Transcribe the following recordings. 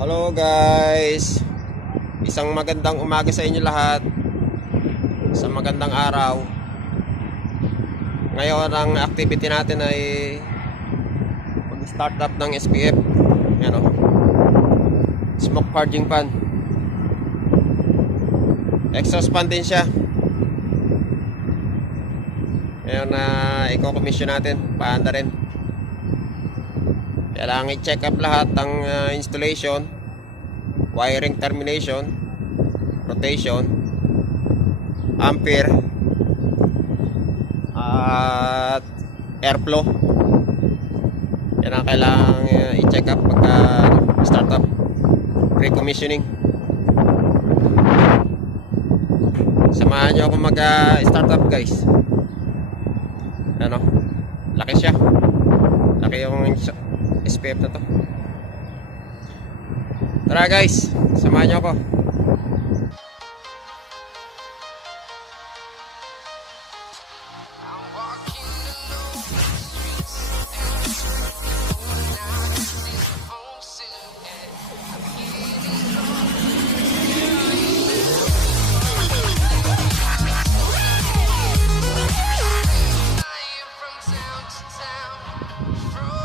Hello guys, isang magandang umaga sa inyo lahat. Isang magandang araw. Ngayon ang activity natin ay mag-start up ng SPF. Yan o, smoke purging fan. Exhaust fan din siya. Ngayon na i-commission natin, paanda rin. Kailangan i-check up lahat ng installation, wiring termination, rotation, ampere, at airflow. Yan ang kailangan i-check up pagka start up, pre-commissioning. Samahan nyo ako mag-start up guys. Ano, laki siya. Laki yung SPF na to. Tara guys, samahan nyo ako.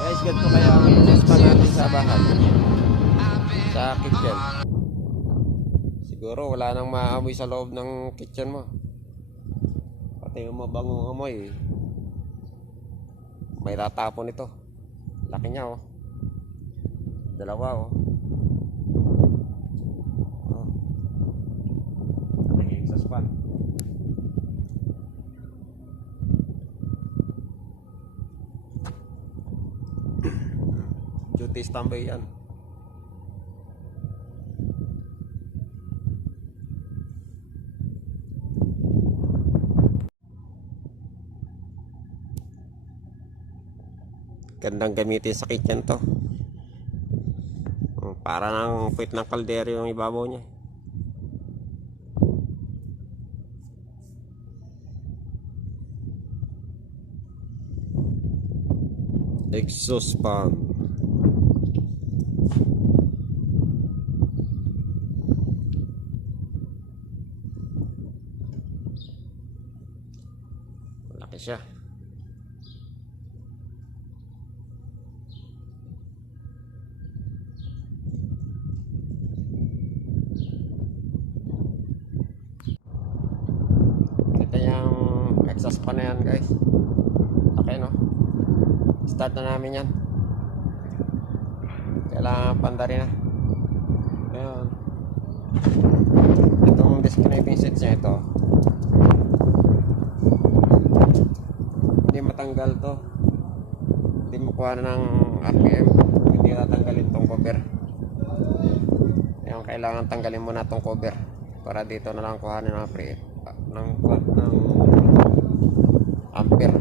Guys, ganito kaya ang pa natin sa bahay, sa kitchen. Siguro wala nang maamoy sa loob ng kitchen mo. Pati yung mabangong amoy, may tatapon ito. Laki niya oh. Dalawa oh. Naging sa span. Duty standby yan. Gandang gamitin sa kitchen to. Para nang puwit ng kaldero yung ibabaw niya. Exhaust fan. Malaki siya. Ito yung exhaust fan na yan guys. Okay no? Start na namin yan. Kailangan pandari na. Ayan. Itong disconnecting switch niya ito, hindi matanggal to. Hindi makuha ng RPM. Hindi tatanggalin tong cover. Ayan, kailangan tanggalin muna tong cover para dito na lang kuhanin ng RPM, ng ampere.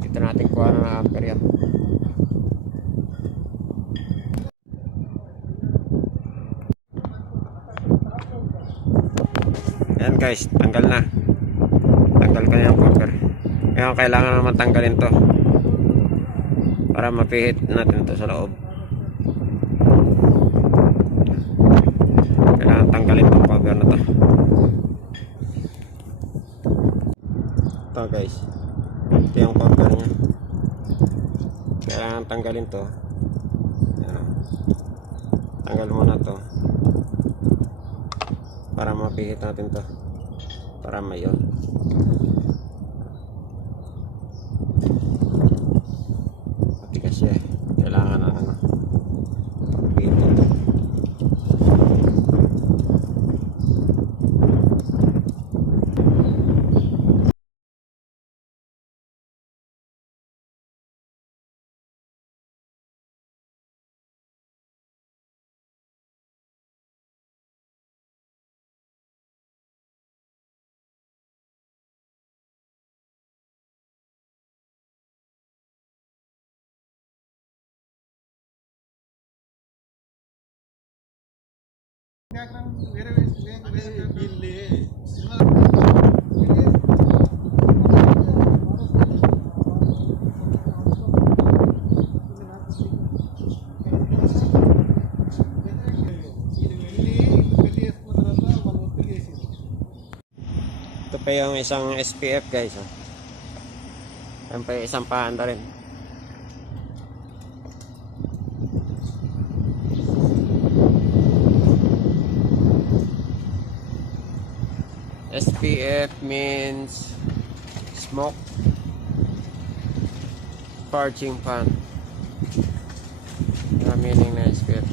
Dito natin kuha ng ampere yan. Ayan guys, tanggal na. Tanggal ko na yung cover. Ngayon kailangan naman tanggalin to para mapihit natin to sa loob. Kailangan tanggalin tong cover na to. Ito guys, ito yung cover nya. Kailangan tanggalin to. Ayan. Tanggal muna to para mapihit natin to, para mayon. Pati kasi kailangan ng ano, pagpihit. pa yung isang SPF guys. Oh. Yan pa yung isang paanda rin. SPF means smoke parching pan. Yung meaning na SPF.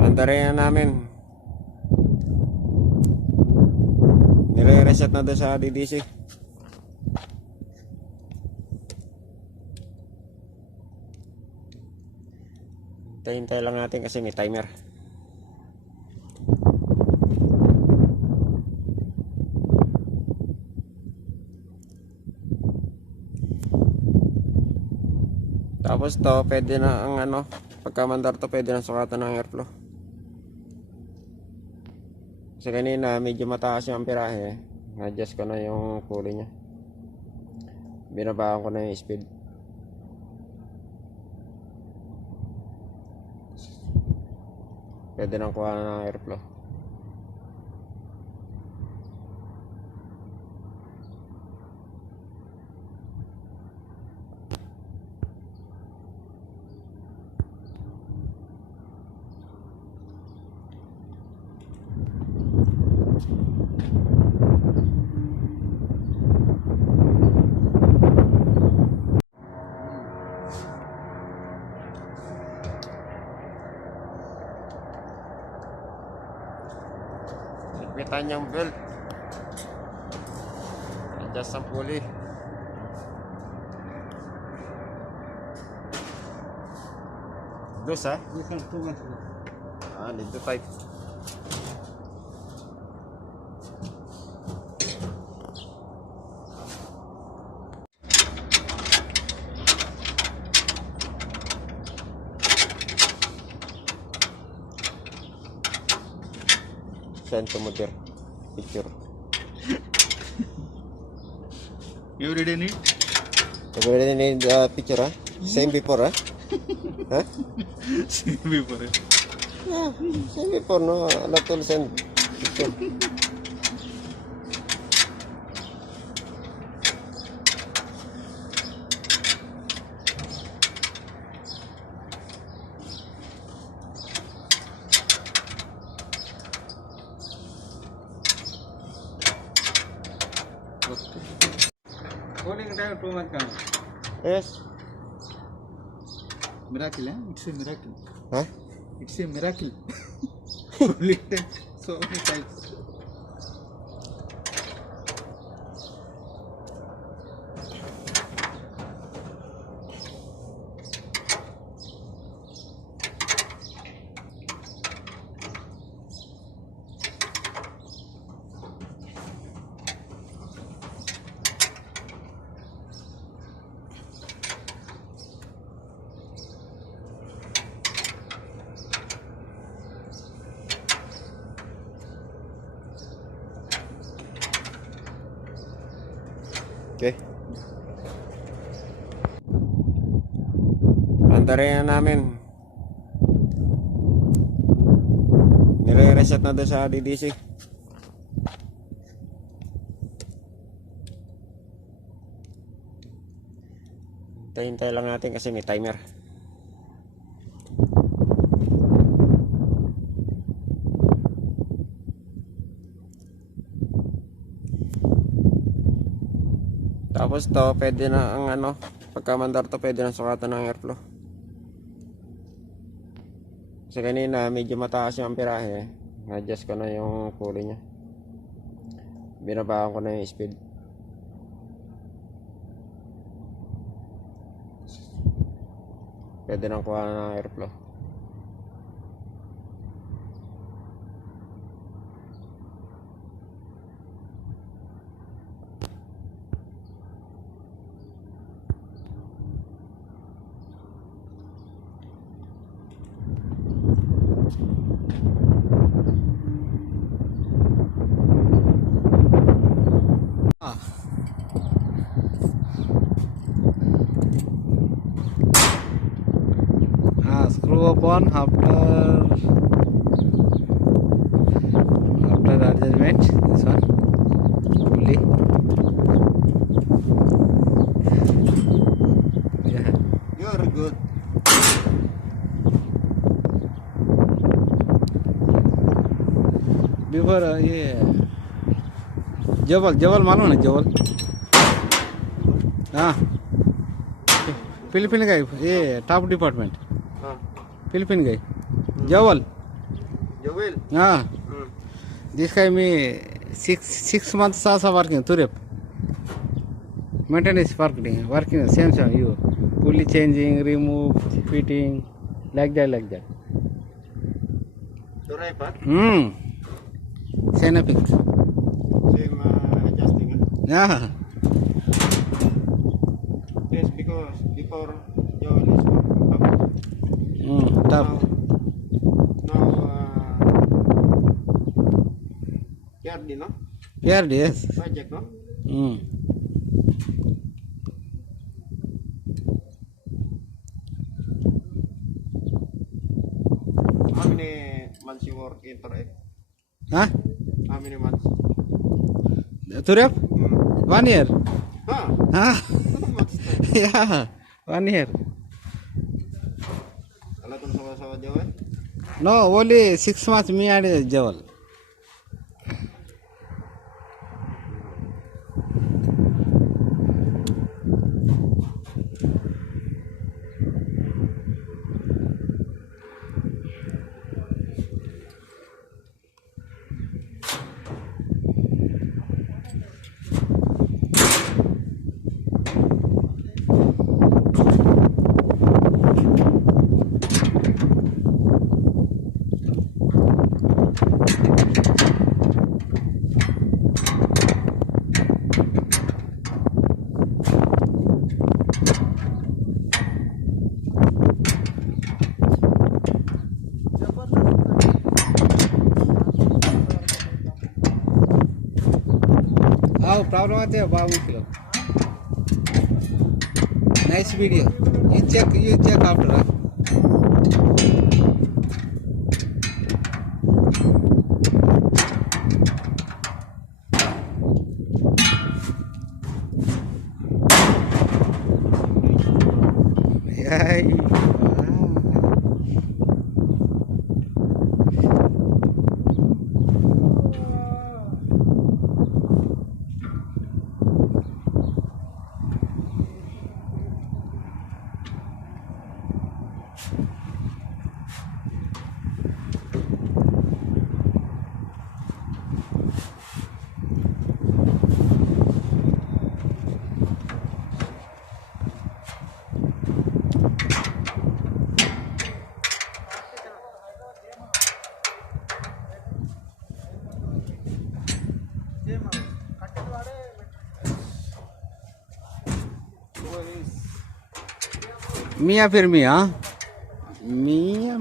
Pantarin na namin. Nire-reset na doon sa DDC. Hintay lang natin kasi may timer. Tapos to, pwede na ang ano, pagka mandar to, pwede na sukatan ng airflow. Kasi kanina medyo mataas yung amperahe, na-adjust ko na yung kulay niya. Binabaan ko na yung speed. Pwede nang kuha ng airflow. Higpitan yung belt. Adjust ang pulley. Dos ha? Dito type. Send to mother picture. You already need? You already need picture, huh? Same before, huh? Huh? Same before. Yeah, same before, no? Not to send picture. Cooling time 2 months come. Yes. Miracle, eh? It's a miracle. Huh? It's a miracle. Cooling time so many times. Okay. Pantarin na namin. Nire-reset na doon sa DDC. Hintay lang natin kasi may timer. Tapos to, pwede na ang ano, pagka mandar to, pwede na sukatan ng airflow. Kasi kanina medyo mataas yung amperahe, na-adjust ko na yung kulay niya. Binabaan ko na yung speed. Pwede nang kuha ng airflow. Screw up on after adjustment. This one fully. Yeah. You're good. Before जवल मालूम है जवल हाँ फिलिपीन गई ये top department हाँ. फिलिपीन गई जवल Joel. हाँ this guy me 6 months also working Turep maintenance working same you fully changing remove fitting like that Turay pa? Senapik Same adjusting. yeah Yes, because before Joel is up. tough Now Yardi, no? yeah yes Project, no? How many months you work in Turay? huh How many months? Turep 1 year Huh? huh Anong months to? yeah 1 year Alam ko sa Joel? no only 6 months me and Jawal Oh, problem aate babu kilo. Nice video. You check after. Yeah. Mia फिर मिया मिया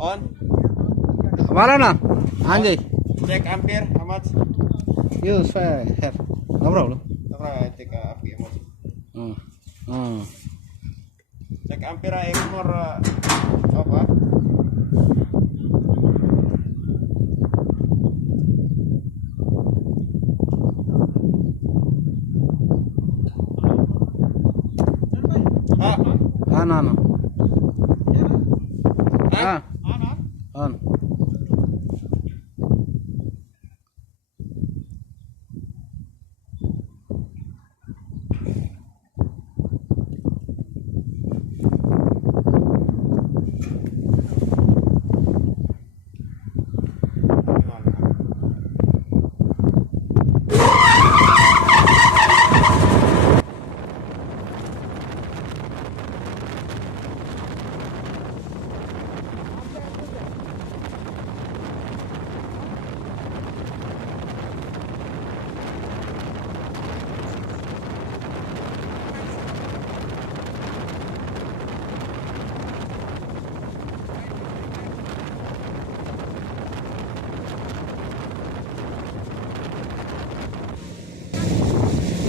On. वाला ना हाँ जी Check ampere. How much? use here no problem Tara, I take a ampere. Check ampera more apa? Ah, On. ah, On.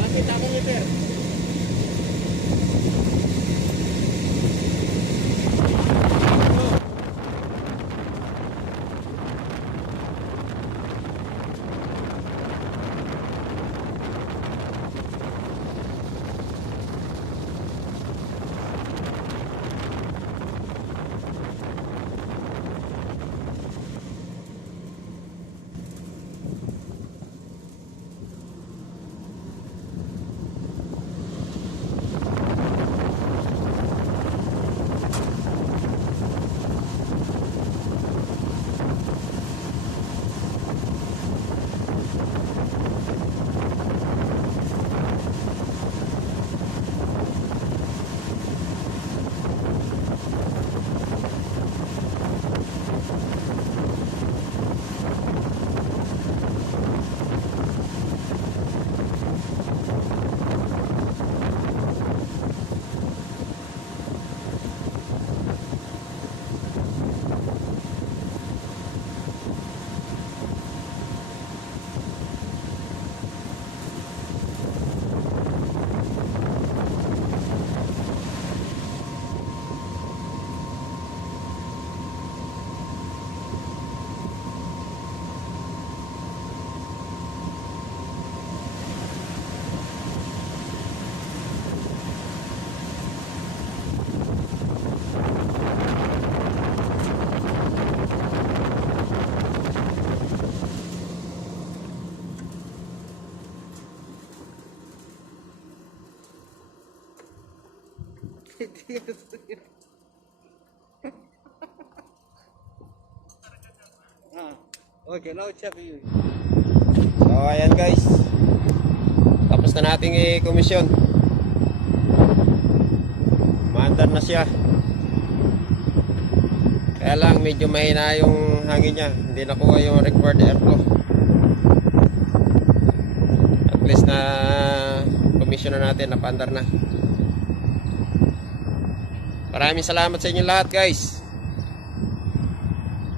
Bakit ako meter? Okay, now check you. So ayan guys, tapos na nating i-commission. Maandar na siya. Kaya lang medyo mahina yung hangin niya, hindi nakuha yung required airflow. At least na commission na natin, napaandar na. Maraming salamat sa inyo lahat guys.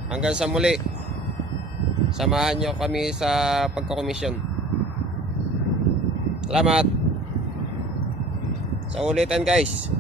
Hanggang sa muli, samahan nyo kami sa pagko-commission. Salamat. Sa ulitan guys.